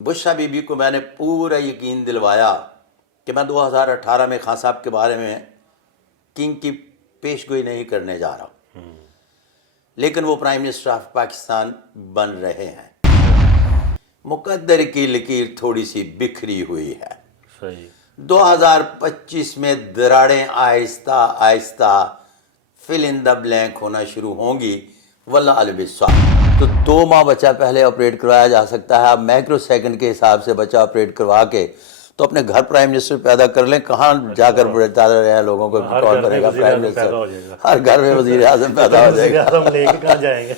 Bushra be be کو میں نے پورا یقین دلوایا کہ میں 2018 میں خان صاحب کے بارے میں کنگ کی پیش گوئی نہیں کرنے جا رہا ہوں، لیکن وہ پرائم منسٹر آف پاکستان بن رہے ہیں۔ مقدر کی لکیر تھوڑی سی بکھری ہوئی ہے۔ صحیح 2025 میں دراڑیں آہستہ آہستہ فل ان دا بلینک ہونا شروع ہوں گی، واللہ علم بالصواب۔ تو 2 ماہ بچہ پہلے آپریٹ کروایا جا سکتا ہے، آپ مائکرو سیکنڈ کے حساب سے بچہ آپریٹ کروا کے تو اپنے گھر پرائم منسٹر پیدا کر لیں، کہاں جا کر بڑھتا رہے ہیں لوگوں کو کون بنے گا پرائم منسٹر؟ ہر گھر میں وزیر اعظم پیدا ہو جائے گا۔ لے کے کہاں جائیں گے؟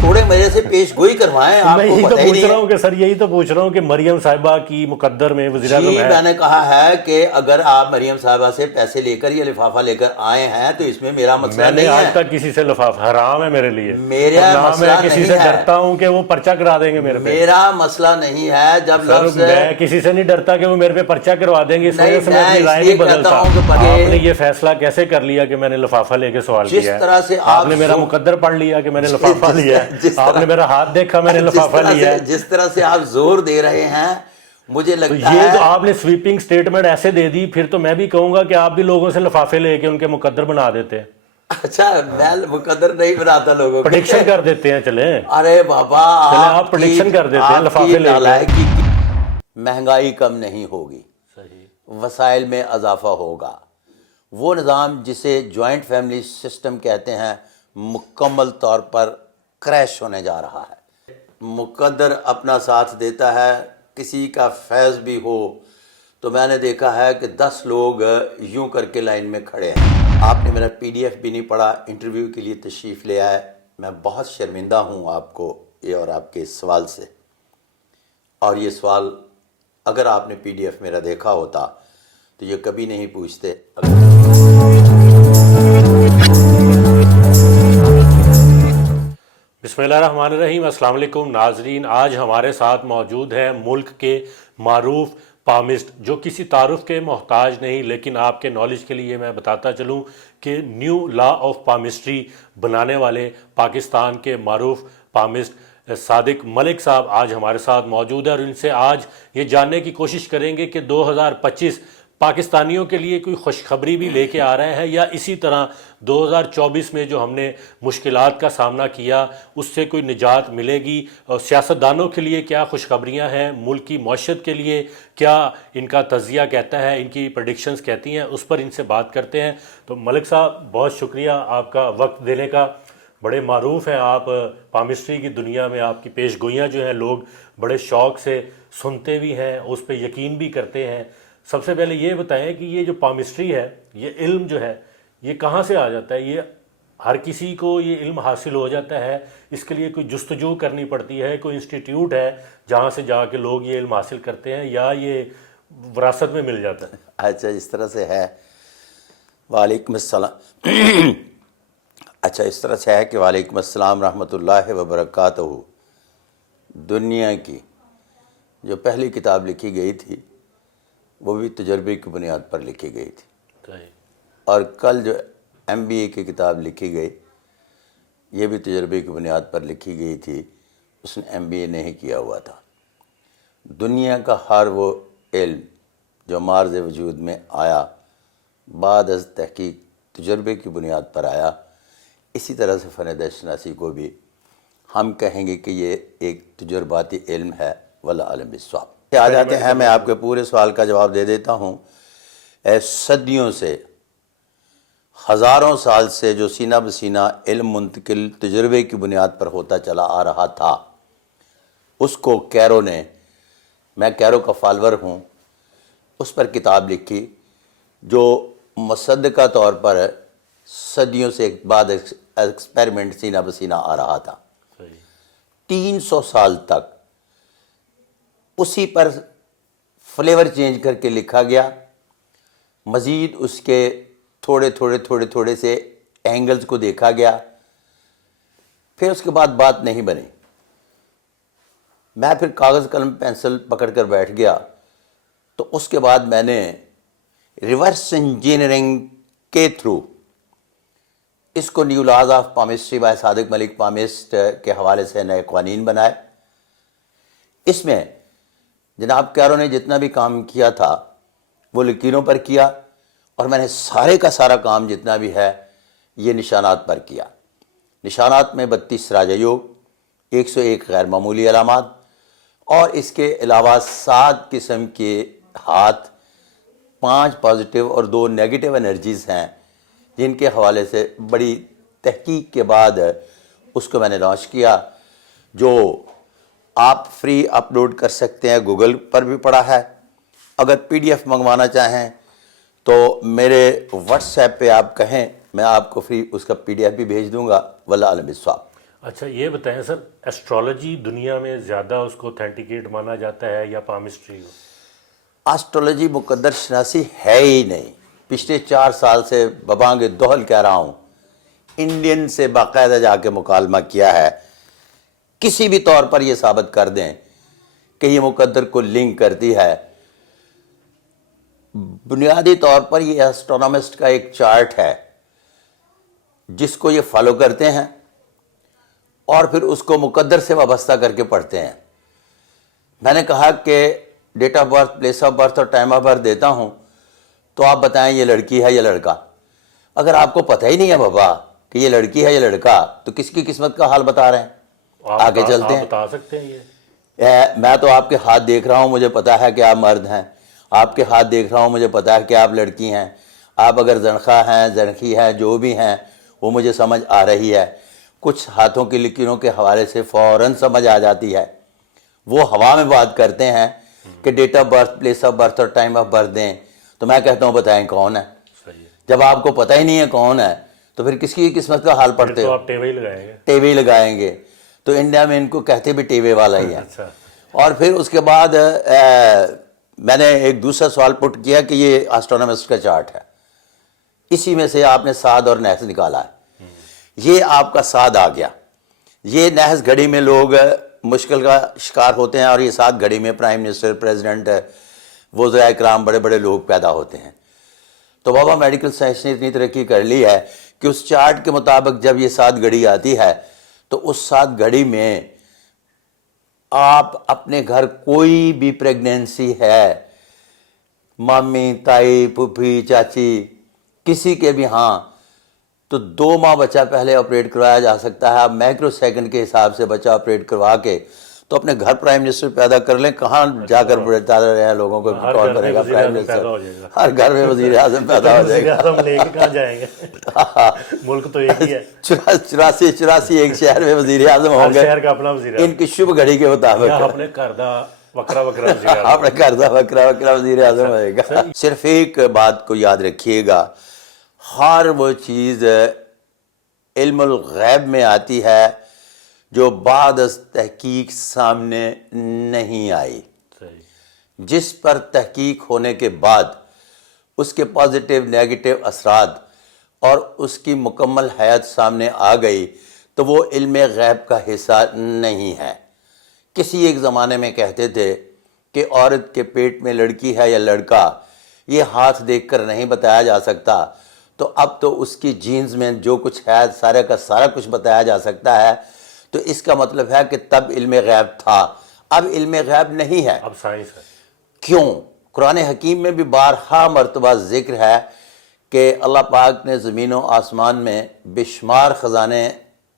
تھوڑے میرے سے پیش گوئی کروائیں، آپ میں کو یہی تو پتہ ہی پوچھ نہیں رہا ہے۔ ہوں کہ سر یہی تو پوچھ رہا ہوں کہ مریم صاحبہ کی مقدر میں وزیر اعظم ہے۔ میں نے کہا ہے کہ اگر آپ مریم صاحبہ سے پیسے لے کر یا لفافہ لے کر آئے ہیں تو اس میں میرا مسئلہ میں نے نہیں آج ہے۔ تک کسی سے لفافہ حرام ہے میرے لیے، میرا نہ مسئلہ میں کسی نہیں سے ہے۔ ڈرتا ہوں کہ وہ پرچہ کرا دیں گے میرے پہ۔ میرا مسئلہ نہیں ہے جب سر لفظ میں کسی سے نہیں ڈرتا کہ وہ میرے پہ پرچہ کروا دیں گے، اس وجہ سے میں اپنی رائے نہیں بدلتا۔ آپ نے یہ فیصلہ کیسے کر لیا کہ میں نے لفافہ لے کے سوال کیا ہے؟ آپ نے میرا مقدر پڑھ لیا کہ میں نے لفافہ لیا ہے، آپ نے میرا ہاتھ دیکھا میں نے لفافہ لیا ہے۔ جس طرح سے آپ زور دے رہے ہیں مجھے تو لگتا یہ ہے تو آپ نے سویپنگ سٹیٹمنٹ ایسے دے دی، پھر تو میں بھی کہوں گا کہ آپ بھی لوگوں سے لفافے لے کے ان کے مقدر بنا دیتے ہیں۔ اچھا میں مقدر نہیں بناتا لوگوں کو، پریڈکشن کر دیتے ہیں۔ چلیں ارے بابا چلیں آپ پریڈکشن کر دیتے ہیں لفافے لے کے۔ مہنگائی کم نہیں ہوگی، وسائل میں اضافہ ہوگا۔ وہ نظام جسے جوائنٹ فیملی سسٹم کہتے ہیں مکمل طور پر کریش ہونے جا رہا ہے۔ مقدر اپنا ساتھ دیتا ہے، کسی کا فیض بھی ہو تو میں نے دیکھا ہے کہ 10 لوگ یوں کر کے لائن میں کھڑے ہیں۔ آپ نے میرا PDF بھی نہیں پڑھا، انٹرویو کے لیے تشریف لے آئے۔ میں بہت شرمندہ ہوں آپ کو یہ اور آپ کے اس سوال سے، اور یہ سوال اگر آپ نے PDF میرا دیکھا ہوتا تو یہ کبھی نہیں پوچھتے۔ بسم اللہ الرحمن الرحیم۔ السلام علیکم ناظرین، آج ہمارے ساتھ موجود ہے ملک کے معروف پامسٹ، جو کسی تعارف کے محتاج نہیں، لیکن آپ کے نالج کے لیے میں بتاتا چلوں کہ نیو لا آف پامسٹری بنانے والے پاکستان کے معروف پامسٹ صادق ملک صاحب آج ہمارے ساتھ موجود ہے، اور ان سے آج یہ جاننے کی کوشش کریں گے کہ 2025 پاکستانیوں کے لیے کوئی خوشخبری بھی لے کے آ رہا ہے، یا اسی طرح 2024 میں جو ہم نے مشکلات کا سامنا کیا اس سے کوئی نجات ملے گی، اور سیاستدانوں کے لیے کیا خوشخبریاں ہیں، ملک کی معیشت کے لیے کیا ان کا تجزیہ کہتا ہے، ان کی پریڈکشنز کہتی ہیں، اس پر ان سے بات کرتے ہیں۔ تو ملک صاحب بہت شکریہ آپ کا وقت دینے کا، بڑے معروف ہیں آپ پامسٹری کی دنیا میں، آپ کی پیش گوئیاں جو ہیں لوگ بڑے شوق سے سنتے بھی ہیں، اس پہ یقین بھی کرتے ہیں۔ سب سے پہلے یہ بتائیں کہ یہ جو پامسٹری ہے، یہ علم جو ہے یہ کہاں سے آ جاتا ہے؟ یہ ہر کسی کو یہ علم حاصل ہو جاتا ہے؟ اس کے لیے کوئی جستجو کرنی پڑتی ہے؟ کوئی انسٹیٹیوٹ ہے جہاں سے جا کے لوگ یہ علم حاصل کرتے ہیں، یا یہ وراثت میں مل جاتا ہے؟ اچھا اس طرح سے ہے، وعلیکم السلام۔ اچھا اس طرح سے ہے کہ وعلیکم السلام رحمۃ اللہ وبرکاتہ۔ دنیا کی جو پہلی کتاب لکھی گئی تھی وہ بھی تجربے کی بنیاد پر لکھی گئی تھی، اور کل جو MBA کی کتاب لکھی گئی یہ بھی تجربے کی بنیاد پر لکھی گئی تھی، اس نے MBA نہیں کیا ہوا تھا۔ دنیا کا ہر وہ علم جو مارز وجود میں آیا بعد از تحقیق تجربے کی بنیاد پر آیا، اسی طرح سے فن دہشت شناسی کو بھی ہم کہیں گے کہ یہ ایک تجرباتی علم ہے، واللہ علم بالصواب۔ آ جاتے ہیں، میں آپ کے پورے سوال کا جواب دے دیتا ہوں۔ صدیوں سے، ہزاروں سال سے جو سینہ بسینہ علم منتقل تجربے کی بنیاد پر ہوتا چلا آ رہا تھا، اس کو کیرو نے، میں کیرو کا فالور ہوں، اس پر کتاب لکھی جو مصدقہ طور پر صدیوں سے بعد ایکسپیریمنٹ سینہ بسینہ آ رہا تھا۔ 300 سال تک اسی پر فلیور چینج کر کے لکھا گیا، مزید اس کے تھوڑے سے اینگلز کو دیکھا گیا، پھر اس کے بعد بات نہیں بنی۔ میں پھر کاغذ قلم پینسل پکڑ کر بیٹھ گیا، تو اس کے بعد میں نے ریورس انجینئرنگ کے تھرو اس کو New Laws of Palmistry by Sadiq Malik palmist کے حوالے سے نئے قوانین بنائے، اس میں جناب کیرو نے جتنا بھی کام کیا تھا وہ لکیروں پر کیا، اور میں نے سارے کا سارا کام جتنا بھی ہے یہ نشانات پر کیا۔ نشانات میں 32 راجیوگ، 101 غیر معمولی علامات، اور اس کے علاوہ 7 قسم کے ہاتھ، 5 پازیٹیو اور 2 نیگیٹو انرجیز ہیں، جن کے حوالے سے بڑی تحقیق کے بعد اس کو میں نے لانچ کیا، جو آپ فری اپلوڈ کر سکتے ہیں، گوگل پر بھی پڑا ہے۔ اگر PDF منگوانا چاہیں تو میرے واٹس ایپ پہ آپ کہیں، میں آپ کو فری اس کا PDF بھی بھیج دوں گا، واللہ عالم بالصواب۔ اچھا یہ بتائیں سر، ایسٹرالوجی دنیا میں زیادہ اس کو اوتھینٹیکیٹ مانا جاتا ہے یا پامسٹری کو؟ آسٹرولوجی مقدر شناسی ہے ہی نہیں۔ پچھلے 4 سال سے ببانگ دوہل کہہ رہا ہوں، انڈین سے باقاعدہ جا کے مکالمہ کیا ہے، کسی بھی طور پر یہ ثابت کر دیں کہ یہ مقدر کو لنک کرتی ہے۔ بنیادی طور پر یہ ایسٹرونامسٹ کا ایک چارٹ ہے جس کو یہ فالو کرتے ہیں اور پھر اس کو مقدر سے وابستہ کر کے پڑھتے ہیں۔ میں نے کہا کہ date of birth, place of birth اور ٹائم آف برتھ دیتا ہوں، تو آپ بتائیں یہ لڑکی ہے یا لڑکا۔ اگر آپ کو پتہ ہی نہیں ہے بابا کہ یہ لڑکی ہے یا لڑکا، تو کس کی قسمت کا حال بتا رہے ہیں؟ آگے چلتے ہیں۔ آپ بتا سکتے ہیں یہ؟ میں تو آپ کے ہاتھ دیکھ رہا ہوں، مجھے پتا ہے کہ آپ مرد ہیں۔ آپ کے ہاتھ دیکھ رہا ہوں، مجھے پتا ہے کہ آپ لڑکی ہیں۔ آپ اگر زنخواہ ہیں، زنخی ہیں، جو بھی ہیں، وہ مجھے سمجھ آ رہی ہے۔ کچھ ہاتھوں کی لکیروں کے حوالے سے فوراً سمجھ آ جاتی ہے۔ وہ ہوا میں بات کرتے ہیں کہ date of birth, place of birth اور ٹائم آف برتھ دیں، تو میں کہتا ہوں بتائیں کون ہے۔ جب آپ کو پتہ ہی نہیں ہے کون ہے تو پھر کس کی قسمت کا حال پڑھتے ہو؟ آپ ٹیوے ہی لگائیں گے۔ ٹیوے ہی لگائیں گے۔ تو انڈیا میں ان کو کہتے بھی ٹیوے والا ہی ہے۔ اور پھر اس کے بعد میں نے ایک دوسرا سوال پٹ کیا کہ یہ آسٹرونامسٹ کا چارٹ ہے، اسی میں سے آپ نے سعد اور نحس نکالا ہے۔ یہ آپ کا سعد آ گیا۔ یہ نحس گھڑی میں لوگ مشکل کا شکار ہوتے ہیں، اور یہ 7 گھڑی میں پرائم منسٹر، پریزیڈنٹ، وزراء اکرام، بڑے بڑے لوگ پیدا ہوتے ہیں۔ تو بابا میڈیکل سائنس نے اتنی ترقی کر لی ہے کہ اس چارٹ کے مطابق جب یہ 7 گھڑی آتی ہے تو اس 7 گھڑی میں آپ اپنے گھر کوئی بھی پریگنینسی ہے، مامی، تائی، پھوپھی، چاچی، کسی کے بھی ہاں، تو 2 ماہ بچہ پہلے آپریٹ کروایا جا سکتا ہے۔ آپ مائکرو سیکنڈ کے حساب سے بچہ آپریٹ کروا کے تو اپنے گھر پرائم منسٹر پیدا کر لیں۔ کہاں جا کر بتا رہے ہیں لوگوں کو کال کرے گا پرائم منسٹر؟ ہر گھر میں وزیر اعظم پیدا ہو جائے گا۔ لے کے کہاں جائیں گے؟ ملک تو ایک ہی ہے۔ 84 ایک شہر میں وزیر اعظم ہوں گے، شہر کا اپنا وزیر اعظم، ان کی شبھ گھڑی کے مطابق اپنے گھر دا وکرا وکرا وزیر اعظم، اپنے گھر دا وکرا وکرا وزیر اعظم ہوئے گا۔ صرف ایک بات کو یاد رکھیے گا، ہر وہ چیز علم الغیب میں آتی ہے جو بعد از تحقیق سامنے نہیں آئی۔ جس پر تحقیق ہونے کے بعد اس کے پازیٹیو نیگیٹو اثرات اور اس کی مکمل حیات سامنے آ گئی تو وہ علم غیب کا حصہ نہیں ہے۔ کسی ایک زمانے میں کہتے تھے کہ عورت کے پیٹ میں لڑکی ہے یا لڑکا یہ ہاتھ دیکھ کر نہیں بتایا جا سکتا، تو اب تو اس کی جینز میں جو کچھ ہے سارے کا سارا کچھ بتایا جا سکتا ہے۔ تو اس کا مطلب ہے کہ تب علم غیب تھا، اب علم غیب نہیں ہے، اب سائنس ہے۔ کیوں؟ قرآن حکیم میں بھی بارہا مرتبہ ذکر ہے کہ اللہ پاک نے زمین و آسمان میں بے شمار خزانے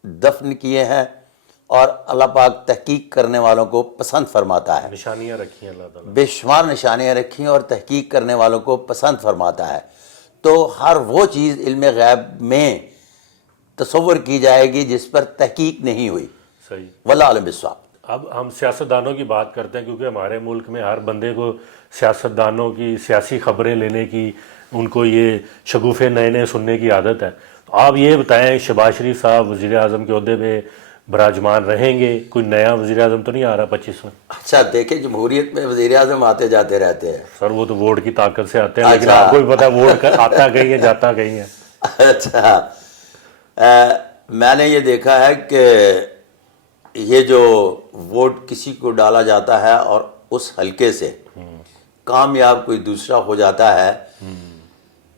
دفن کیے ہیں، اور اللہ پاک تحقیق کرنے والوں کو پسند فرماتا ہے۔ نشانیاں رکھی ہیں اللہ تعالیٰ، بے شمار نشانیاں رکھی ہیں اور تحقیق کرنے والوں کو پسند فرماتا ہے۔ تو ہر وہ چیز علم غیب میں تصور کی جائے گی جس پر تحقیق نہیں ہوئی، صحیح، واللہ عالم بالصواب۔ اب ہم سیاستدانوں کی بات کرتے ہیں، کیونکہ ہمارے ملک میں ہر بندے کو سیاستدانوں کی سیاسی خبریں لینے کی، ان کو یہ شگوفے نئے نئے سننے کی عادت ہے۔ تو آپ یہ بتائیں، شہباز شریف صاحب وزیر اعظم کے عہدے پہ براجمان رہیں گے؟ کوئی نیا وزیر اعظم تو نہیں آ رہا 25 میں؟ اچھا دیکھیں، جمہوریت میں وزیر اعظم آتے جاتے رہتے ہیں۔ سر وہ تو ووٹ کی طاقت سے آتے ہیں، لیکن آپ کو بھی پتا ہے ووٹ آتا کہیں ہے جاتا کہیں ہے۔ اچھا، میں نے یہ دیکھا ہے کہ یہ جو ووٹ کسی کو ڈالا جاتا ہے اور اس حلقے سے کامیاب کوئی دوسرا ہو جاتا ہے،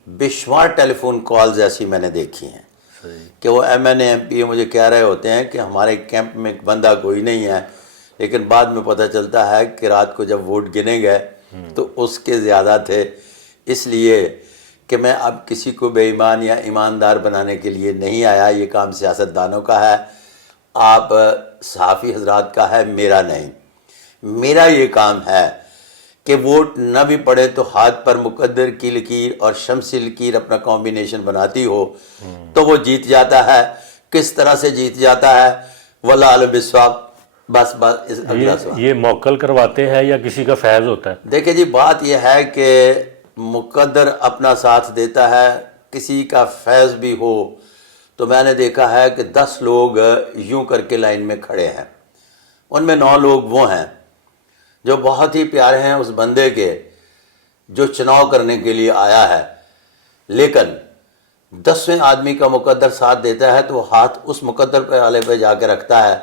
بے شمار ٹیلی فون کالز ایسی میں نے دیکھی ہیں کہ وہ ایم این اے، ایم پی اے مجھے کہہ رہے ہوتے ہیں کہ ہمارے کیمپ میں بندہ کوئی نہیں ہے، لیکن بعد میں پتہ چلتا ہے کہ رات کو جب ووٹ گنے گئے تو اس کے زیادہ تھے، اس لیے کہ میں اب کسی کو بے ایمان یا ایماندار بنانے کے لیے نہیں آیا، یہ کام سیاست دانوں کا ہے، آپ صحافی حضرات کا ہے، میرا نہیں۔ میرا یہ کام ہے کہ ووٹ نہ بھی پڑے تو ہاتھ پر مقدر کی لکیر اور شمسی لکیر اپنا کمبینیشن بناتی ہو تو وہ جیت جاتا ہے۔ کس طرح سے جیت جاتا ہے، واللہ اعلم بالصواب۔ بس اگلا سوال۔ یہ موکل کرواتے ہیں یا کسی کا فیض ہوتا ہے؟ دیکھیں جی، بات یہ ہے کہ مقدر اپنا ساتھ دیتا ہے، کسی کا فیض بھی ہو تو میں نے دیکھا ہے کہ 10 لوگ یوں کر کے لائن میں کھڑے ہیں، ان میں 9 لوگ وہ ہیں جو بہت ہی پیارے ہیں اس بندے کے جو چناؤ کرنے کے لیے آیا ہے، لیکن 10ویں آدمی کا مقدر ساتھ دیتا ہے تو وہ ہاتھ اس مقدر پہ والے پہ جا کے رکھتا ہے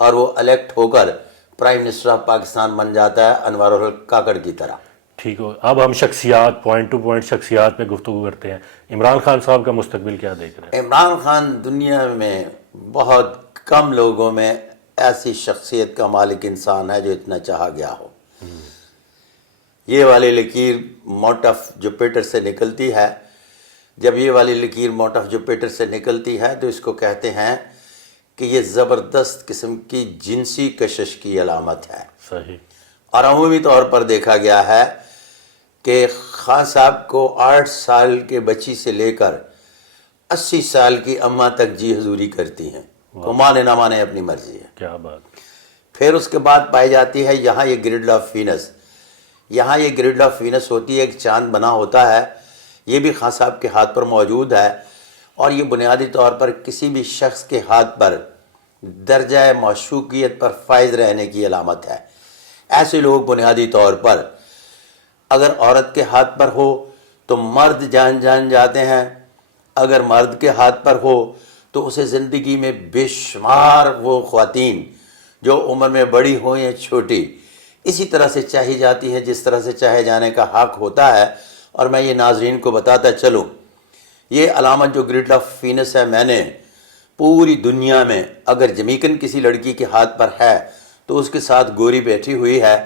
اور وہ الیکٹ ہو کر پرائم منسٹر آف پاکستان بن جاتا ہے، انوار الحق کاکڑ کی طرح۔ ٹھیک ہو، اب ہم شخصیات، پوائنٹ ٹو پوائنٹ شخصیات پہ گفتگو کرتے ہیں۔ عمران خان صاحب کا مستقبل کیا دیکھ رہے ہیں؟ عمران خان دنیا میں بہت کم لوگوں میں ایسی شخصیت کا مالک انسان ہے جو اتنا چاہا گیا ہو۔ یہ والی لکیر ماؤنٹ آف جوپیٹر سے نکلتی ہے، جب یہ والی لکیر ماؤنٹ آف جوپیٹر سے نکلتی ہے تو اس کو کہتے ہیں کہ یہ زبردست قسم کی جنسی کشش کی علامت ہے۔ صحیح۔ اور عمومی طور پر دیکھا گیا ہے کہ خان صاحب کو 8 سال کے بچی سے لے کر 80 سال کی اماں تک جی حضوری کرتی ہیں، وہ مانے نہ مانے اپنی مرضی ہے۔ کیا بات۔ پھر اس کے بعد پائی جاتی ہے یہاں یہ گرڈ آف وینس، یہاں یہ گرڈ آف وینس ہوتی ہے، ایک چاند بنا ہوتا ہے، یہ بھی خان صاحب کے ہاتھ پر موجود ہے، اور یہ بنیادی طور پر کسی بھی شخص کے ہاتھ پر درجہ معشوقیت پر فائز رہنے کی علامت ہے۔ ایسے لوگ بنیادی طور پر اگر عورت کے ہاتھ پر ہو تو مرد جان جاتے ہیں، اگر مرد کے ہاتھ پر ہو تو اسے زندگی میں بے شمار وہ خواتین جو عمر میں بڑی ہوں یا چھوٹی اسی طرح سے چاہی جاتی ہیں جس طرح سے چاہے جانے کا حق ہوتا ہے۔ اور میں یہ ناظرین کو بتاتا چلوں، یہ علامت جو گرڈ آف وینس ہے، میں نے پوری دنیا میں اگر جمیکن کسی لڑکی کے ہاتھ پر ہے تو اس کے ساتھ گوری بیٹھی ہوئی ہے،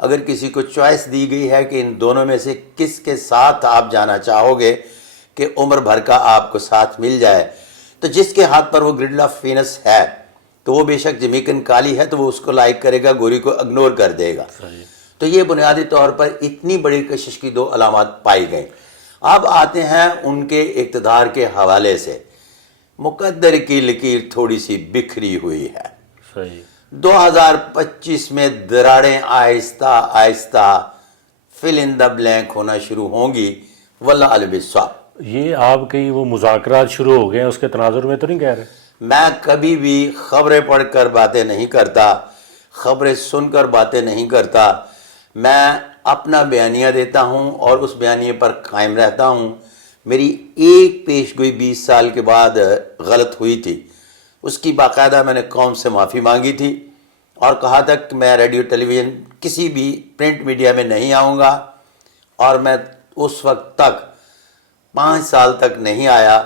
اگر کسی کو چوائس دی گئی ہے کہ ان دونوں میں سے کس کے ساتھ آپ جانا چاہو گے کہ عمر بھر کا آپ کو ساتھ مل جائے، تو جس کے ہاتھ پر وہ گرڈ آف وینس ہے تو وہ بے شک جمیکن کالی ہے تو وہ اس کو لائک کرے گا، گوری کو اگنور کر دے گا۔ تو یہ بنیادی طور پر اتنی بڑی کشش کی 2 علامات پائی گئیں۔ اب آتے ہیں ان کے اقتدار کے حوالے سے، مقدر کی لکیر تھوڑی سی بکھری ہوئی ہے۔ صحیح۔ 2025 میں دراڑیں آہستہ آہستہ فل ان دا بلینک ہونا شروع ہوں گی، واللہ اعلم بالصواب۔ یہ آپ کی وہ مذاکرات شروع ہو گئے ہیں، اس کے تناظر میں تو نہیں کہہ رہے؟ میں کبھی بھی خبریں پڑھ کر باتیں نہیں کرتا، خبریں سن کر باتیں نہیں کرتا، میں اپنا بیانیہ دیتا ہوں اور اس بیانیے پر قائم رہتا ہوں۔ میری ایک پیش گوئی 20 سال کے بعد غلط ہوئی تھی، اس کی باقاعدہ میں نے قوم سے معافی مانگی تھی اور کہا تھا کہ میں ریڈیو ٹیلی ویژن کسی بھی پرنٹ میڈیا میں نہیں آؤں گا، اور میں اس وقت تک 5 سال تک نہیں آیا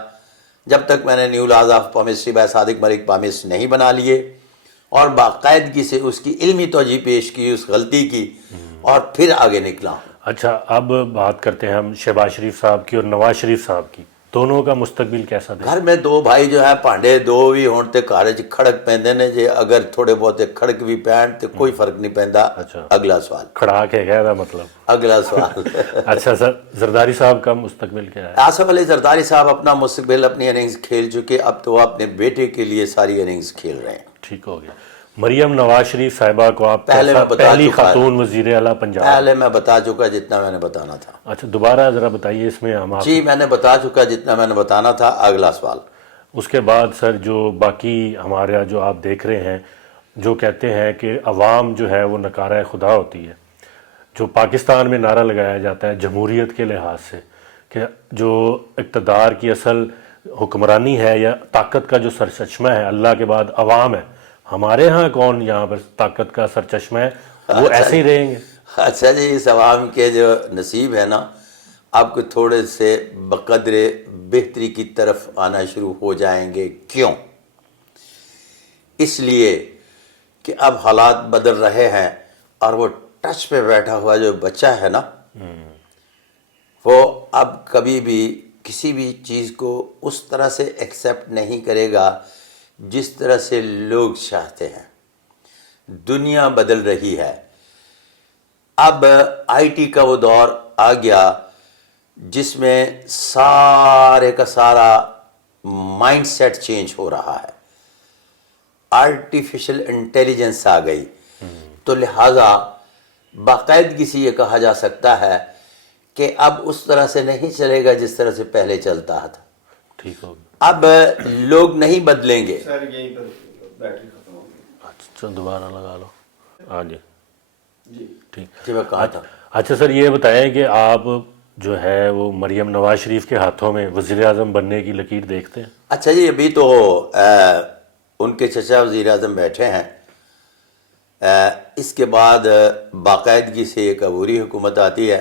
جب تک میں نے New Laws of Palmistry by Sadiq Malik palmist نہیں بنا لیے اور باقاعدگی سے اس کی علمی توجہ پیش کی اس غلطی کی، اور پھر آگے نکلا ہوں۔ اچھا، اب بات کرتے ہیں ہم شہباز شریف صاحب کی اور نواز شریف صاحب کی، دونوں کا مستقبل کیسا دے؟ گھر میں 2 بھائی جو ہے پانڈے 2 بھی ہون تے کارے چ کھڑک پیندے نے جے، اگر تھوڑے بہتے کھڑک بھی پین تے کوئی فرق نہیں پیندا۔ اچھا، اگلا سوال۔ کھڑا کے گیا تھا مطلب۔ اگلا سوال۔ اچھا سر، زرداری صاحب کا مستقبل کیا ہے؟ آصف علی زرداری صاحب اپنا مستقبل اپنی اننگز کھیل چکے، اب تو وہ اپنے بیٹے کے لیے ساری اننگز کھیل رہے ہیں۔ ٹھیک ہو گیا۔ مریم نواز شریف صاحبہ کو آپ پہلے میں بتا پہلی چکا، خاتون وزیر اعلیٰ پنجاب، پہلے میں بتا چکا جتنا میں نے بتانا تھا۔ اچھا دوبارہ ذرا بتائیے اس میں ہم آپ جی میں نے بتا چکا جتنا میں نے بتانا تھا۔ اگلا سوال۔ اس کے بعد سر جو باقی ہمارا جو آپ دیکھ رہے ہیں، جو کہتے ہیں کہ عوام جو ہے وہ نکارہ خدا ہوتی ہے، جو پاکستان میں نعرہ لگایا جاتا ہے جمہوریت کے لحاظ سے کہ جو اقتدار کی اصل حکمرانی ہے یا طاقت کا جو سرچشمہ ہے اللہ کے بعد عوام ہے، ہمارے ہاں کون یہاں پر طاقت کا سرچشمہ ہے؟ وہ ایسے ہی رہیں گے؟ اچھا جی، اس عوام کے جو نصیب ہے نا، آپ کو تھوڑے سے بقدر بہتری کی طرف آنا شروع ہو جائیں گے۔ کیوں؟ اس لیے کہ اب حالات بدل رہے ہیں اور وہ ٹچ پہ بیٹھا ہوا جو بچہ ہے نا وہ اب کبھی بھی کسی بھی چیز کو اس طرح سے ایکسیپٹ نہیں کرے گا جس طرح سے لوگ چاہتے ہیں. دنیا بدل رہی ہے. اب آئی ٹی کا وہ دور آ گیا جس میں سارے کا سارا مائنڈ سیٹ چینج ہو رہا ہے. آرٹیفیشل انٹیلیجنس آ گئی تو لہٰذا باقاعدگی سے یہ کہا جا سکتا ہے کہ اب اس طرح سے نہیں چلے گا جس طرح سے پہلے چلتا تھا. ٹھیک ہو گیا. اب لوگ نہیں بدلیں گے. سر یہیں پر بیٹری ختم ہو گئی. اچھا دوبارہ لگا لو. ہاں جی جی ٹھیک. جی میں کہا تھا. اچھا سر یہ بتائیں کہ آپ جو ہے وہ مریم نواز شریف کے ہاتھوں میں وزیر اعظم بننے کی لکیر دیکھتے ہیں؟ اچھا جی ابھی تو ان کے چچا وزیر اعظم بیٹھے ہیں. اس کے بعد باقاعدگی سے ایک عبوری حکومت آتی ہے,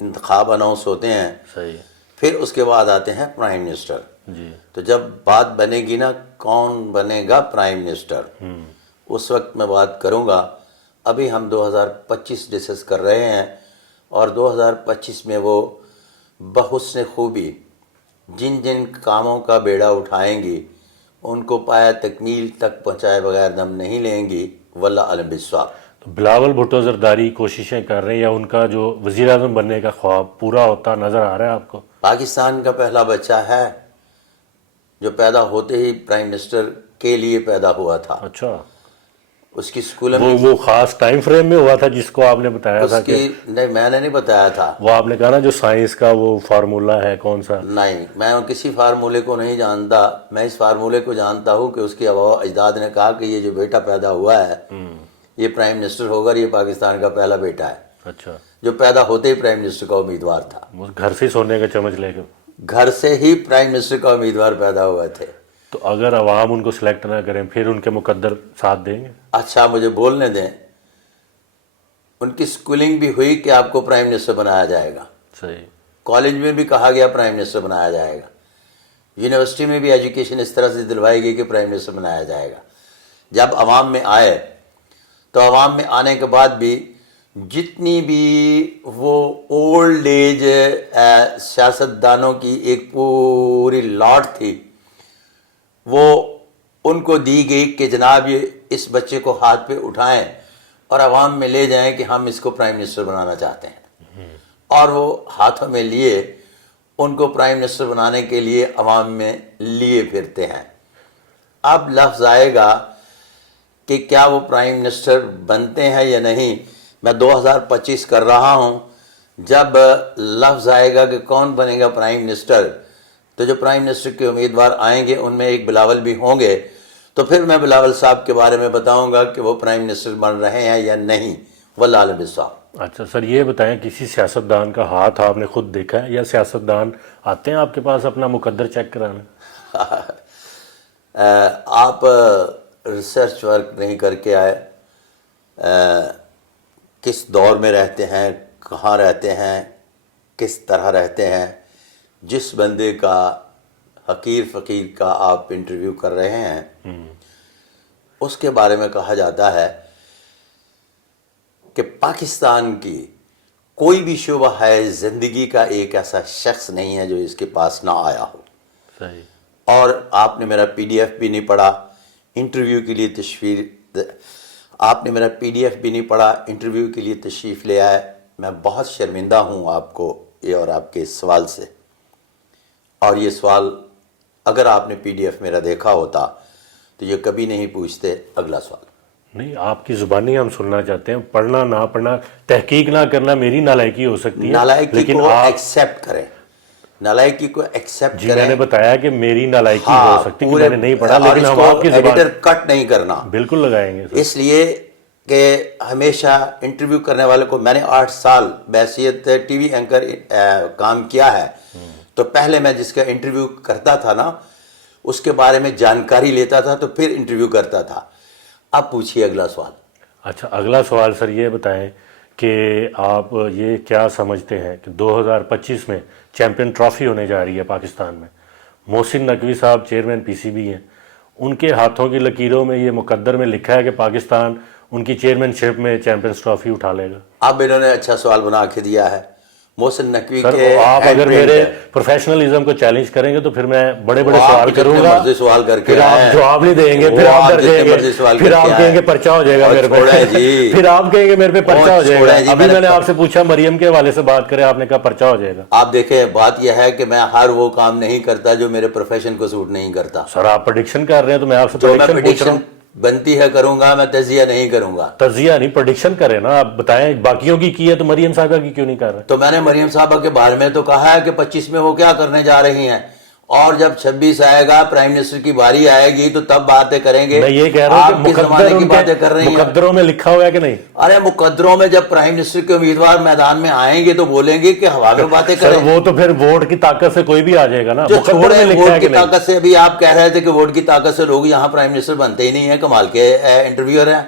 انتخاب اناؤنس ہوتے ہیں, صحیح. پھر اس کے بعد آتے ہیں پرائم منسٹر. جی تو جب بات بنے گی نا کون بنے گا پرائم منسٹر اس وقت میں بات کروں گا. ابھی ہم 2025 ڈسکس کر رہے ہیں اور 2025 میں وہ بحسن خوبی جن جن کاموں کا بیڑا اٹھائیں گی ان کو پایا تکمیل تک پہنچائے بغیر دم نہیں لیں گی. واللہ علم بالصواب. تو بلاول بھٹو زرداری کوششیں کر رہے ہیں یا ان کا جو وزیر اعظم بننے کا خواب پورا ہوتا نظر آ رہا ہے آپ کو؟ پاکستان کا پہلا بچہ ہے جو پیدا ہوتے ہی پرائم منسٹر کے لیے پیدا ہوا تھا. اچھا اس کی اسکول میں وہ خاص ٹائم فریم میں ہوا تھا جس کو آپ نے بتایا تھا اس کی نہیں میں نے نہیں بتایا تھا. وہ آپ نے کہا نا جو سائنس کا وہ فارمولا ہے کون سا؟ نہیں میں کسی فارمولے کو نہیں جانتا. میں اس فارمولے کو جانتا ہوں کہ اس کے آباء و اجداد نے کہا کہ یہ جو بیٹا پیدا ہوا ہے یہ پرائم منسٹر ہوگا اور یہ پاکستان کا پہلا بیٹا ہے. اچھا جو پیدا ہوتے ہی پرائم منسٹر کا امیدوار تھا. وہ گھر سے سونے کا چمچ لے کے گھر سے ہی پرائم منسٹر کا امیدوار پیدا ہوئے تھے. تو اگر عوام ان کو سلیکٹ نہ کریں پھر ان کے مقدر ساتھ دیں گے؟ اچھا مجھے بولنے دیں. ان کی سکولنگ بھی ہوئی کہ آپ کو پرائم منسٹر بنایا جائے گا. صحیح. کالج میں بھی کہا گیا پرائم منسٹر بنایا جائے گا. یونیورسٹی میں بھی ایجوکیشن اس طرح سے دلوائی گئی کہ پرائم منسٹر بنایا جائے گا. جب عوام میں آئے تو عوام میں آنے کے بعد بھی جتنی بھی وہ اولڈ ایج سیاستدانوں کی ایک پوری لاٹ تھی وہ ان کو دی گئی کہ جناب یہ اس بچے کو ہاتھ پہ اٹھائیں اور عوام میں لے جائیں کہ ہم اس کو پرائم منسٹر بنانا چاہتے ہیں. اور وہ ہاتھوں میں لیے ان کو پرائم منسٹر بنانے کے لیے عوام میں لیے پھرتے ہیں. اب لفظ آئے گا کہ کیا وہ پرائم منسٹر بنتے ہیں یا نہیں. میں 2025 کر رہا ہوں. جب لفظ آئے گا کہ کون بنے گا پرائم منسٹر تو جو پرائم منسٹر کے امیدوار آئیں گے ان میں ایک بلاول بھی ہوں گے. تو پھر میں بلاول صاحب کے بارے میں بتاؤں گا کہ وہ پرائم منسٹر بن رہے ہیں یا نہیں. واللہ علم بالصواب. اچھا سر یہ بتائیں کسی سیاستدان کا ہاتھ آپ نے خود دیکھا ہے یا سیاستدان آتے ہیں آپ کے پاس اپنا مقدر چیک کرانا؟ آپ ریسرچ ورک نہیں کر کے آئے. کس دور میں رہتے ہیں, کہاں رہتے ہیں, کس طرح رہتے ہیں. جس بندے کا حقیر فقیر کا آپ انٹرویو کر رہے ہیں اس کے بارے میں کہا جاتا ہے کہ پاکستان کی کوئی بھی شعبہ ہے زندگی کا ایک ایسا شخص نہیں ہے جو اس کے پاس نہ آیا ہو. صحیح. اور آپ نے میرا پی ڈی ایف بھی نہیں پڑھا انٹرویو کے لیے آپ نے میرا پی ڈی ایف بھی نہیں پڑھا انٹرویو کے لیے تشریف لے آئے. میں بہت شرمندہ ہوں آپ کو یہ اور آپ کے اس سوال سے. اور یہ سوال اگر آپ نے پی ڈی ایف میرا دیکھا ہوتا تو یہ کبھی نہیں پوچھتے اگلا سوال. نہیں آپ کی زبانی ہم سننا چاہتے ہیں. پڑھنا نہ پڑھنا تحقیق نہ کرنا میری نالائکی ہو سکتی ہے نالائکی لیکن کو آپ ایکسیپٹ کریں. نالائکی کو ایکسیپٹ جی کریں. میں نے بتایا کہ میری نالائکی ہو سکتی ہے کہ میں نے نہیں پڑھا لیکن ہم آپ کی زبان ایڈیٹر کٹ نہیں کرنا. بالکل لگائیں گے سر. اس لیے کہ ہمیشہ انٹرویو کرنے والے کو میں نے 8 سال بحیثیت ٹی وی اینکر کام کیا ہے. تو پہلے میں جس کا انٹرویو کرتا تھا نا اس کے بارے میں جانکاری لیتا تھا تو پھر انٹرویو کرتا تھا. اب پوچھیے اگلا سوال. اچھا اگلا سوال سر یہ بتائیں کہ آپ یہ کیا سمجھتے ہیں کہ 2025 میں چیمپئن ٹرافی ہونے جا رہی ہے پاکستان میں. محسن نقوی صاحب چیئرمین پی سی بی ہیں, ان کے ہاتھوں کی لکیروں میں یہ مقدر میں لکھا ہے کہ پاکستان ان کی چیئرمین شپ میں چیمپئنز ٹرافی اٹھا لے گا؟ اب انہوں نے اچھا سوال بنا کے دیا ہے محسن نقوی سر کے آپ ہینڈ اگر پرنٹ میرے ہے۔ پروفیشنلزم کو چیلنج کریں گے تو پھر میں بڑے بڑے وہ آپ سوال جتنے کروں گا، مرضی سوال کر کے پھر آئے آپ جواب نہیں دیں گے، وہ پھر آپ آپ ڈر جتنے جائیں گے، مرضی سوال پھر کر آپ کے کہیں گے آئے۔ پرچہ ہو جائے گا اور میرے چھوڑیں پہ، جی، پھر آپ کہیں گے میرے پہ پرچہ ہو جائے گا۔ چھوڑیں جی، ابھی میں نے آپ سے پوچھا مریم کے حوالے سے بات کریں، آپ نے کہا پرچہ ہو جائے گا۔ آپ دیکھیں بات یہ ہے کہ میں ہر وہ کام نہیں کرتا جو میرے پروفیشن کو سوٹ نہیں کرتا۔ سر آپ پریڈکشن کر رہے ہیں تو میں آپ سے جو میں پریڈکشن پوچھ رہا پریڈکشن ہوں۔ بنتی ہے کروں گا، میں تجزیہ نہیں کروں گا۔ تجزیہ نہیں، پریڈکشن کریں نا، آپ بتائیں باقیوں کی ہے تو مریم صاحبہ کی کیوں نہیں کر رہے؟ تو میں نے مریم صاحبہ کے بارے میں تو کہا ہے کہ 25 میں وہ کیا کرنے جا رہی ہیں، اور جب 26 آئے گا پرائم منسٹر کی باری آئے گی تو تب باتیں کریں گے۔ میں یہ کہہ رہا ہوں آپ کہ کس زمانے کی باتیں کر مقدر رہی ہیں؟ مقدروں میں لکھا ہوا ہے کہ نہیں؟ ارے مقدروں میں جب پرائم منسٹر کے امیدوار میدان میں آئیں گے تو بولیں گے کہ ہوا میں باتیں سر کریں۔ وہ تو پھر ووٹ کی طاقت سے کوئی بھی آ جائے گا نا، جو مقدر چھوڑے میں لکھا ووٹ ہے کی کہ نہیں؟ طاقت سے، ابھی آپ کہہ رہے تھے کہ ووٹ کی طاقت سے لوگ یہاں پرائم منسٹر بنتے ہی نہیں ہیں، کمال کے انٹرویور ہیں۔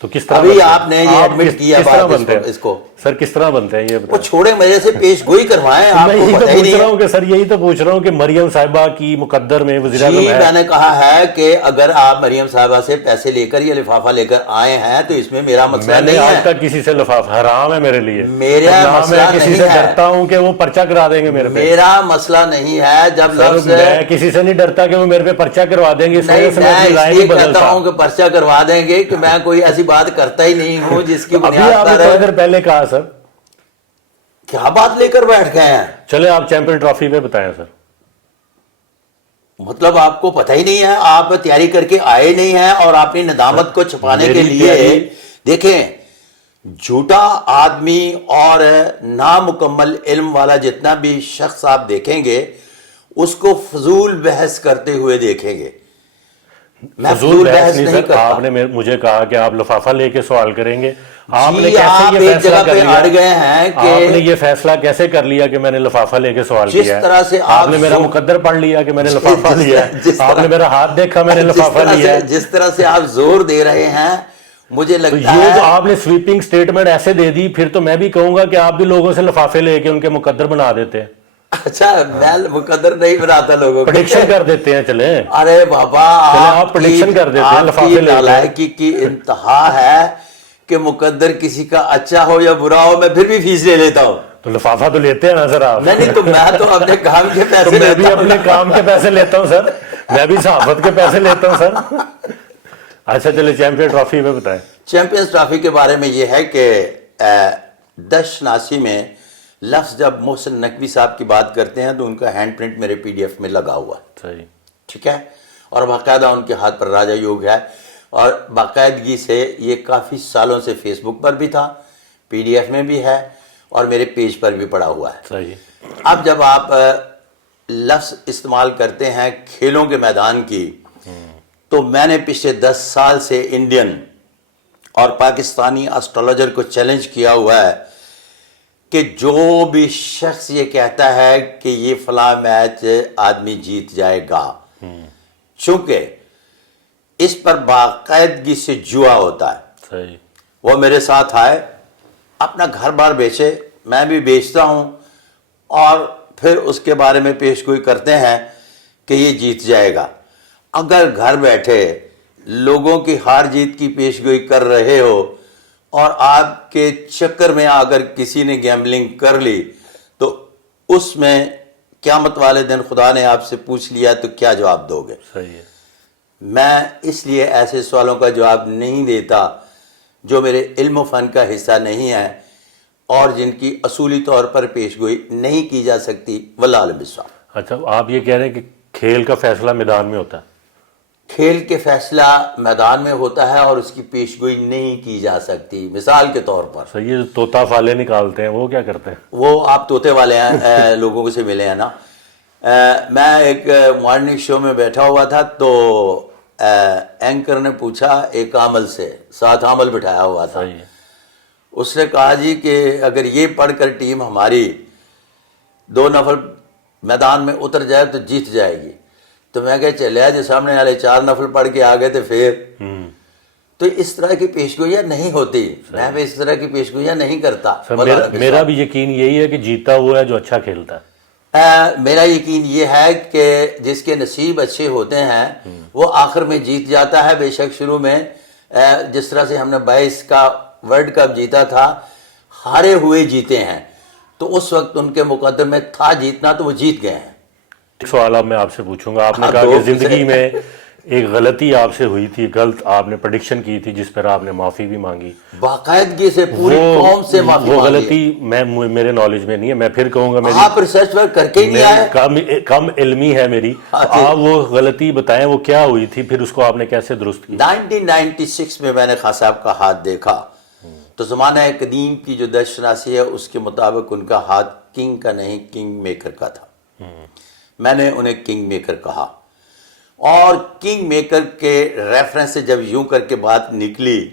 تو کس طرح ابھی بنتے ہیں؟ آپ نے یہ آپ ایڈمٹ کیا کس طرح بات بنتے ہیں؟ اس کو۔ سر کس طرح بنتے ہیں یہ وہ بتائیں؟ چھوڑے میرے سے پیش گوئی کروائیں، آپ میں کو یہی تو پتہ ہی پوچھ نہیں رہا ہے۔ ہوں کہ سر یہی تو پوچھ رہا ہوں کہ مریم صاحبہ کی مقدر میں وزیر اعظم جی ہے۔ میں نے کہا ہے کہ اگر آپ مریم صاحبہ سے پیسے لے کر یا لفافہ لے کر آئے ہیں تو اس میں میرا مسئلہ میں نے نہیں آج ہے۔ تک کسی سے لفاف حرام ہے میرے لیے، میرا اور نہ مسئلہ میں کسی نہیں سے ہے۔ ڈرتا ہوں کہ وہ پرچہ کرا دیں گے میرے پہ۔ میرا مسئلہ نہیں ہے جب سر لفظ میں کسی سے نہیں ڈرتا کہ وہ میرے پہ پرچہ کروا دیں گے، اس وجہ نہیں، سے میں اپنی اس رائے لیے نہیں کہتا بدلتا۔ ہوں کہ پرچہ کروا دیں گے کہ میں کوئی ایسی بات کرتا ہی نہیں ہوں جس کی ابھی بنیاد آپ نے پر تھوڑی دیر پہلے کہا سر۔ کیا بات لے کر بیٹھ گئے ہیں؟ چلے آپ چیمپئن ٹرافی پہ بتائیں سر۔ مطلب آپ کو پتہ ہی نہیں ہے، آپ تیاری کر کے آئے نہیں ہیں اور اپنی ندامت کو چھپانے کے میری لیے تیاری- دیکھیں جھوٹا آدمی اور نامکمل علم والا جتنا بھی شخص آپ دیکھیں گے اس کو فضول بحث کرتے ہوئے دیکھیں گے۔ میں فضول بحث نہیں سر، کرتا۔ آپ نے مجھے کہا کہ آپ لفافہ لے کے سوال کریں گے۔ آپ نے جی کیسے آپ یہ ایک فیصلہ جگہ کر پہ لیا؟ اڑ گئے ہیں آپ نے کہ یہ فیصلہ کیسے کر لیا کہ میں نے لفافہ لے کے سوال جس کیا ہے؟ طرح سے آپ نے میرا مقدر پڑھ لیا کہ میں نے لفافہ لیا ہے، آپ نے میرا ہاتھ دیکھا میں نے لفافہ لیا ہے۔ جس طرح سے آپ زور دے رہے ہیں مجھے تو لگتا یہ جو ہے آپ نے سویپنگ سٹیٹمنٹ ایسے دے دی، پھر تو میں بھی کہوں گا کہ آپ بھی لوگوں سے لفافے لے کے ان کے مقدر بنا دیتے ہیں، اچھا میں مقدر نہیں بناتا لوگوں کو، پریڈکشن کر دیتے ہیں۔ چلیں ارے بابا آپ prediction کر دیتے ہیں لفافے لے کے۔ نالائکی کی انتہا ہے کہ مقدر کسی کا اچھا ہو یا برا ہو میں پھر بھی فیس لے لیتا ہوں۔ تو لفافہ تو لیتے ہیں نا سر آپ؟ نہیں تو میں تو اپنے کام کے تو پیسے میں بھی لیتا ہوں۔ اپنے کام کے پیسے لیتا ہوں سر، میں بھی صحافت کے پیسے لیتا ہوں سر۔ اچھا چلے چیمپئن ٹرافی میں بتائیں۔ چیمپئنز ٹرافی کے بارے میں یہ ہے کہ دش شناسی میں لفظ جب محسن نقوی صاحب کی بات کرتے ہیں تو ان کا ہینڈ پرنٹ میرے پی ڈی ایف میں لگا ہوا ہے، صحیح، ٹھیک ہے، اور باقاعدہ ان کے ہاتھ پر راجہ یوگ ہے، اور باقاعدگی سے یہ کافی سالوں سے فیس بک پر بھی تھا، پی ڈی ایف میں بھی ہے، اور میرے پیج پر بھی پڑا ہوا ہے۔ صحیح۔ اب جب آپ لفظ استعمال کرتے ہیں کھیلوں کے میدان کی، تو میں نے پچھلے 10 سال سے انڈین اور پاکستانی اسٹرالوجر کو چیلنج کیا ہوا ہے کہ جو بھی شخص یہ کہتا ہے کہ یہ فلاں میچ آدمی جیت جائے گا، چونکہ اس پر باقاعدگی سے جوا ہوتا ہے، صحیح، وہ میرے ساتھ آئے، اپنا گھر بار بیچے، میں بھی بیچتا ہوں، اور پھر اس کے بارے میں پیش گوئی کرتے ہیں کہ یہ جیت جائے گا۔ اگر گھر بیٹھے لوگوں کی ہار جیت کی پیش گوئی کر رہے ہو اور آپ کے چکر میں اگر کسی نے گیمبلنگ کر لی تو اس میں قیامت والے دن خدا نے آپ سے پوچھ لیا تو کیا جواب دو گے؟ صحیح ہے۔ میں اس لیے ایسے سوالوں کا جواب نہیں دیتا جو میرے علم و فن کا حصہ نہیں ہے اور جن کی اصولی طور پر پیش گوئی نہیں کی جا سکتی، واللہ عالم بالصواب۔ اچھا آپ یہ کہہ رہے ہیں کہ کھیل کا فیصلہ میدان میں ہوتا ہے؟ کھیل کے فیصلہ میدان میں ہوتا ہے اور اس کی پیش گوئی نہیں کی جا سکتی۔ مثال کے طور پر صحیح، یہ جو طوطا فالے نکالتے ہیں وہ کیا کرتے ہیں؟ وہ آپ طوطے والے ہیں لوگوں سے ملے ہیں نا۔ میں ایک مارننگ شو میں بیٹھا ہوا تھا تو اینکر نے پوچھا ایک عامل سے، ساتھ عامل بٹھایا ہوا تھا، صحیح ہے۔ اس نے کہا جی کہ اگر یہ پڑھ کر ٹیم ہماری 2 نفر میدان میں اتر جائے تو جیت جائے گی، تو میں کہا چلے جو سامنے والے 4 نفر پڑھ کے آ گئے تھے پھر تو اس طرح کی پیشگوئیاں نہیں ہوتی، میں بھی اس طرح کی پیشگوئیاں نہیں کرتا۔ سر میرا بھی یقین یہی ہے کہ جیتا ہوا ہے جو اچھا کھیلتا ہے۔ میرا یقین یہ ہے کہ جس کے نصیب اچھے ہوتے ہیں وہ آخر میں جیت جاتا ہے. بے شک شروع میں جس طرح سے ہم نے 22 کا ورلڈ کپ جیتا تھا، ہارے ہوئے جیتے ہیں، تو اس وقت ان کے مقدر میں تھا جیتنا تو وہ جیت گئے ہیں. ایک سوال اب میں آپ سے پوچھوں گا. آپ نے ہاں، کہا دو کہ زندگی میں ایک غلطی آپ سے ہوئی تھی، غلط آپ نے پریڈکشن کی تھی جس پر آپ نے معافی بھی مانگی. باقاعدگی سے پوری قوم سے معافی وہ مانگی ہے. غلطی میرے نالج میں نہیں ہے، میں پھر کہوں گا آپ ریسرچ ورک کر کے ہی نہیں آئے. میری کم علمی ہے میری. آپ وہ غلطی بتائیں وہ کیا ہوئی تھی، پھر اس کو آپ نے کیسے درست کیا؟ 1996 میں نے خان صاحب کا ہاتھ دیکھا تو زمانہ قدیم کی جو دش شناسی ہے اس کے مطابق ان کا ہاتھ کنگ کا نہیں کنگ میکر کا تھا. میں نے انہیں کنگ میکر کہا، اور کنگ میکر کے ریفرنس سے جب یوں کر کے بات نکلی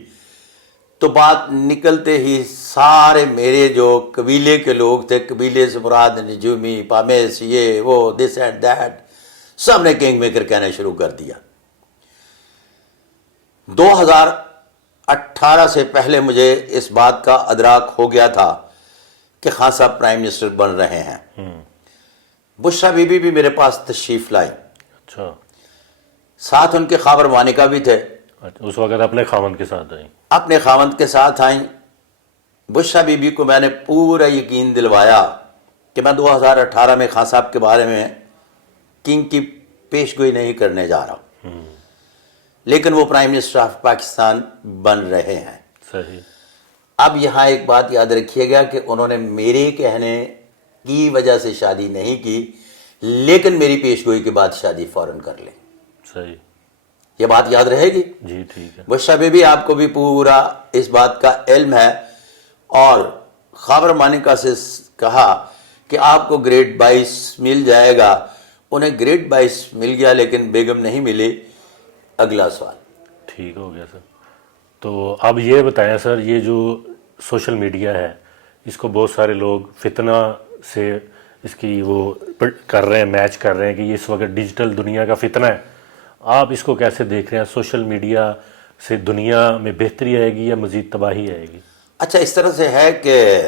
تو بات نکلتے ہی سارے میرے جو قبیلے کے لوگ تھے، قبیلے سے مراد نجومی، پامیس، یہ وہ دس اینڈ دیٹ، سب نے کنگ میکر کہنا شروع کر دیا. 2018 سے پہلے مجھے اس بات کا ادراک ہو گیا تھا کہ خان صاحب پرائم منسٹر بن رہے ہیں. بشرا بی بی بھی میرے پاس تشریف لائی، اچھا، ساتھ ان کے خاور مانکا بھی تھے. اس وقت اپنے خاوند کے ساتھ آئیں؟ اپنے خاوند کے ساتھ آئیں. بشرا بی بی کو میں نے پورا یقین دلوایا کہ میں 2018 میں خان صاحب کے بارے میں کنگ کی پیش گوئی نہیں کرنے جا رہا، لیکن وہ پرائم منسٹر آف پاکستان بن رہے ہیں. صحیح. اب یہاں ایک بات یاد رکھیے گا کہ انہوں نے میرے کہنے کی وجہ سے شادی نہیں کی، لیکن میری پیش گوئی کے بعد شادی فوراً کر لیں. صحیح. یہ بات یاد رہے گی. جی ٹھیک ہے. بشرا بی بی آپ کو بھی پورا اس بات کا علم ہے، اور خاور مانکا سے کہا کہ آپ کو گریڈ 22 مل جائے گا. انہیں گریڈ 22 مل گیا لیکن بیگم نہیں ملی. اگلا سوال. ٹھیک ہو گیا سر. تو اب یہ بتائیں سر، یہ جو سوشل میڈیا ہے اس کو بہت سارے لوگ فتنہ سے اس کی وہ کر رہے ہیں، میچ کر رہے ہیں کہ یہ اس وقت ڈیجیٹل دنیا کا فتنہ ہے. آپ اس کو کیسے دیکھ رہے ہیں؟ سوشل میڈیا سے دنیا میں بہتری آئے گی یا مزید تباہی آئے گی؟ اچھا، اس طرح سے ہے کہ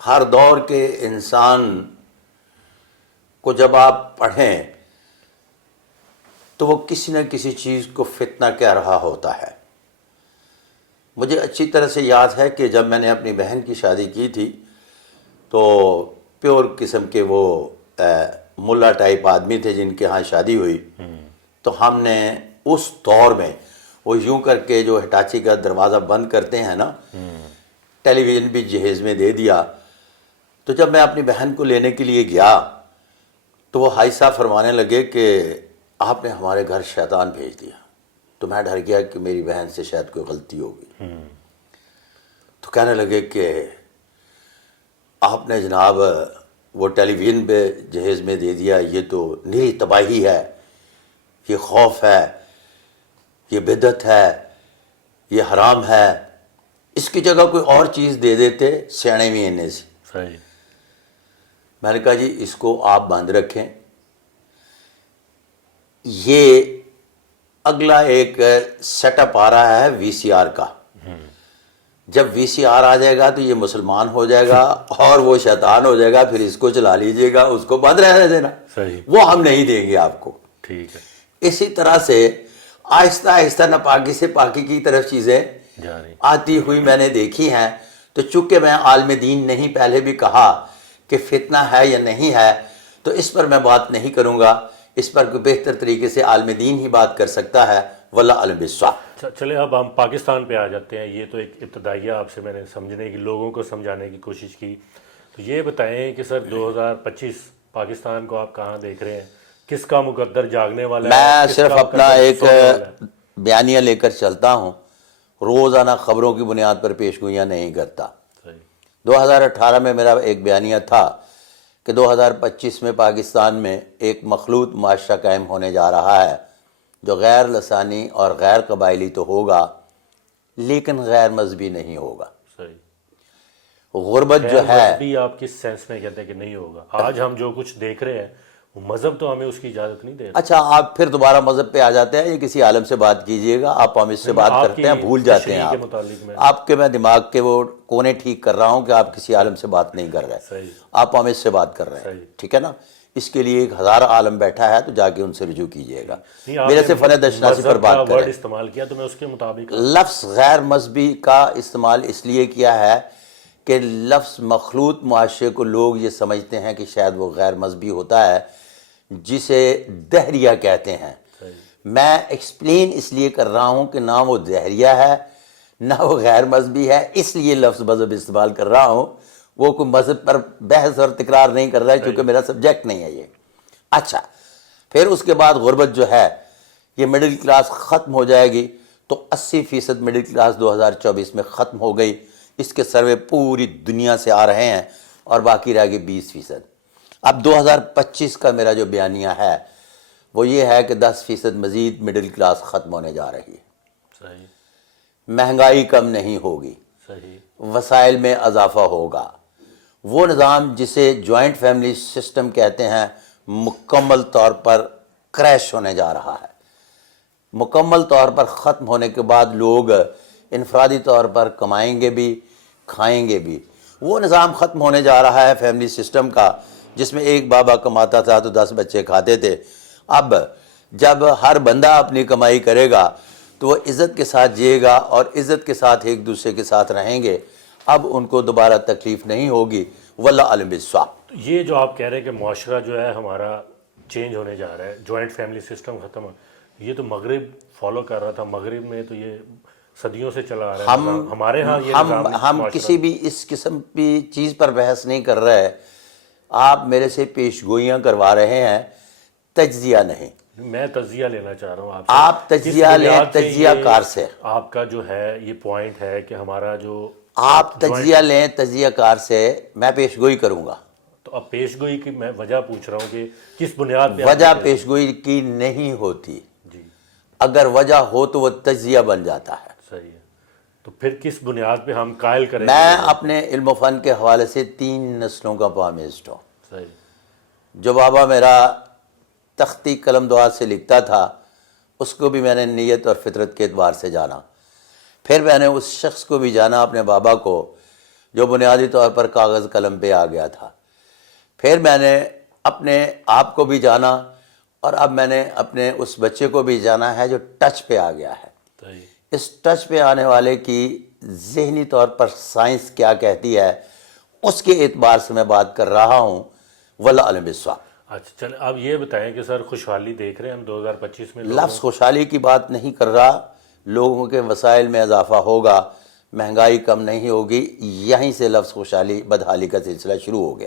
ہر دور کے انسان کو جب آپ پڑھیں تو وہ کسی نہ کسی چیز کو فتنہ کہہ رہا ہوتا ہے. مجھے اچھی طرح سے یاد ہے کہ جب میں نے اپنی بہن کی شادی کی تھی تو پیور قسم کے وہ ملا ٹائپ آدمی تھے جن کے ہاں شادی ہوئی. تو ہم نے اس دور میں وہ یوں کر کے جو ہٹاچی کا دروازہ بند کرتے ہیں نا، ٹیلی ویژن بھی جہیز میں دے دیا. تو جب میں اپنی بہن کو لینے کے لیے گیا تو وہ بھائی صاحب فرمانے لگے کہ آپ نے ہمارے گھر شیطان بھیج دیا. تو میں ڈر گیا کہ میری بہن سے شاید کوئی غلطی ہوگی. تو کہنے لگے کہ آپ نے جناب وہ ٹیلی ویژن پہ جہیز میں دے دیا، یہ تو نئی تباہی ہے، یہ خوف ہے، یہ بدعت ہے، یہ حرام ہے. اس کی جگہ کوئی اور چیز دے دیتے سیانے میں آنے سے. صحیح. میں نے کہا جی اس کو آپ بند رکھیں. یہ اگلا ایک سیٹ اپ آ رہا ہے وی سی آر کا. جب وی سی آر آ جائے گا تو یہ مسلمان ہو جائے گا اور وہ شیطان ہو جائے گا، پھر اس کو چلا لیجئے گا، اس کو بند رہنے دینا. صحیح. وہ ہم نہیں دیں گے آپ کو. ٹھیک ہے. اسی طرح سے آہستہ آہستہ ناپاکی سے پاکی کی طرف چیزیں جا رہی. آتی ہوئی میں نے دیکھی ہیں. تو چونکہ میں عالم دین نہیں، پہلے بھی کہا کہ فتنہ ہے یا نہیں ہے، تو اس پر میں بات نہیں کروں گا. اس پر کوئی بہتر طریقے سے عالم دین ہی بات کر سکتا ہے. واللہ علم بالصواب. چلے اب ہم پاکستان پہ آ جاتے ہیں. یہ تو ایک ابتدائیہ آپ سے میں نے سمجھنے کی، لوگوں کو سمجھانے کی کوشش کی. تو یہ بتائیں کہ سر 2025 پاکستان کو آپ کہاں دیکھ رہے ہیں؟ کس کا مقدر جاگنے والا ہے؟ میں کس صرف کا اپنا مقدر ایک سونے والا ہے؟ بیانیہ لے کر چلتا ہوں، روزانہ خبروں کی بنیاد پر پیش گوئیاں نہیں کرتا. صحیح. 2018 میں میرا ایک بیانیہ تھا کہ 2025 میں پاکستان میں ایک مخلوط معاشرہ قائم ہونے جا رہا ہے جو غیر لسانی اور غیر قبائلی تو ہوگا لیکن غیر مذہبی نہیں ہوگا. صحیح. غربت جو ہے، بھی آپ کس سینس میں کہتے ہیں کہ نہیں ہوگا؟ آج ہم جو کچھ دیکھ رہے ہیں مذہب تو ہمیں اس کی اجازت نہیں دے رہا. اچھا آپ پھر دوبارہ مذہب پہ آ جاتے ہیں. یہ کسی عالم سے بات کیجئے گا, آپ پامسٹ سے بات آپ کرتے ہیں, کی بھول جاتے ہیں تشریح کے آپ. متعلق میں آپ کے میں دماغ کے وہ کونے ٹھیک کر رہا ہوں کہ آپ کسی عالم سے بات نہیں کر رہے, صحیح آپ پامسٹ سے بات کر رہے ہیں, صحیح. ٹھیک ہے نا. اس کے لیے 1000 عالم بیٹھا ہے, تو جا کے ان سے رجوع کیجئے گا. نہیں, آپ میرے نے سے فن دشناسی پر مذہب کا بات ورڈ کریں. استعمال کیا تو میں اس کے مطابق لفظ غیر مذہبی کا استعمال اس لیے کیا ہے کہ لفظ مخلوط معاشرے کو لوگ یہ سمجھتے ہیں کہ شاید وہ غیر مذہبی ہوتا ہے, جسے دہریہ کہتے ہیں. میں ایکسپلین اس لیے کر رہا ہوں کہ نہ وہ دہریہ ہے نہ وہ غیر مذہبی ہے, اس لیے لفظ مذہب استعمال کر رہا ہوں. وہ کوئی مذہب پر بحث اور تکرار نہیں کر رہا ہے, کیونکہ میرا سبجیکٹ نہیں ہے یہ. اچھا پھر اس کے بعد غربت جو ہے یہ مڈل کلاس ختم ہو جائے گی, تو 80% مڈل کلاس 2024 میں ختم ہو گئی. اس کے سروے پوری دنیا سے آ رہے ہیں, اور باقی رہ گئی 20%. اب 2025 کا میرا جو بیانیہ ہے وہ یہ ہے کہ 10% مزید مڈل کلاس ختم ہونے جا رہی ہے. صحیح مہنگائی کم نہیں ہوگی, صحیح وسائل میں اضافہ ہوگا. وہ نظام جسے جوائنٹ فیملی سسٹم کہتے ہیں مکمل طور پر کریش ہونے جا رہا ہے. مکمل طور پر ختم ہونے کے بعد لوگ انفرادی طور پر کمائیں گے بھی, کھائیں گے بھی. وہ نظام ختم ہونے جا رہا ہے فیملی سسٹم کا, جس میں ایک بابا کماتا تھا تو 10 بچے کھاتے تھے. اب جب ہر بندہ اپنی کمائی کرے گا تو وہ عزت کے ساتھ جیے گا, اور عزت کے ساتھ ایک دوسرے کے ساتھ رہیں گے. اب ان کو دوبارہ تکلیف نہیں ہوگی. واللہ علم بالصواب. یہ جو آپ کہہ رہے ہیں کہ معاشرہ جو ہے ہمارا چینج ہونے جا رہا ہے, جوائنٹ فیملی سسٹم ختم ہو, یہ تو مغرب فالو کر رہا تھا. مغرب میں تو یہ صدیوں سے چلا آ رہا ہے نظام. ہمارے ہاں یہ نظام ہم کسی بھی اس قسم کی چیز پر بحث نہیں کر رہے. آپ میرے سے پیش گوئیاں کروا رہے ہیں, تجزیہ نہیں. میں تجزیہ لینا چاہ رہا ہوں آپ سے. آپ تجزیہ لیں تجزیہ کار سے. آپ کا جو ہے یہ پوائنٹ ہے کہ ہمارا جو آپ تجزیہ لیں تجزیہ کار سے, میں پیش گوئی کروں گا. تو اب پیش گوئی کی میں وجہ پوچھ رہا ہوں کہ کس بنیاد پہ وجہ پیش گوئی کی نہیں ہوتی. جی اگر وجہ ہو تو وہ تجزیہ بن جاتا ہے. صحیح ہے. تو پھر کس بنیاد پہ ہم قائل کریں گے؟ میں اپنے علم و فن کے حوالے سے 3 نسلوں کا پامسٹ ہوں. صحیح. جو بابا میرا تختی قلم دعا سے لکھتا تھا اس کو بھی میں نے نیت اور فطرت کے اعتبار سے جانا. پھر میں نے اس شخص کو بھی جانا, اپنے بابا کو, جو بنیادی طور پر کاغذ قلم پہ آ گیا تھا. پھر میں نے اپنے آپ کو بھی جانا, اور اب میں نے اپنے اس بچے کو بھی جانا ہے جو ٹچ پہ آ گیا ہے. صحیح. اس ٹچ پہ آنے والے کی ذہنی طور پر سائنس کیا کہتی ہے اس کے اعتبار سے میں بات کر رہا ہوں. واللہ علم بالصواب. اچھا چلیں اب یہ بتائیں کہ سر خوشحالی دیکھ رہے ہیں ہم 2025 میں. لفظ خوشحالی کی بات نہیں کر رہا. لوگوں کے وسائل میں اضافہ ہوگا, مہنگائی کم نہیں ہوگی. یہیں سے لفظ خوشحالی بدحالی کا سلسلہ شروع ہو گیا.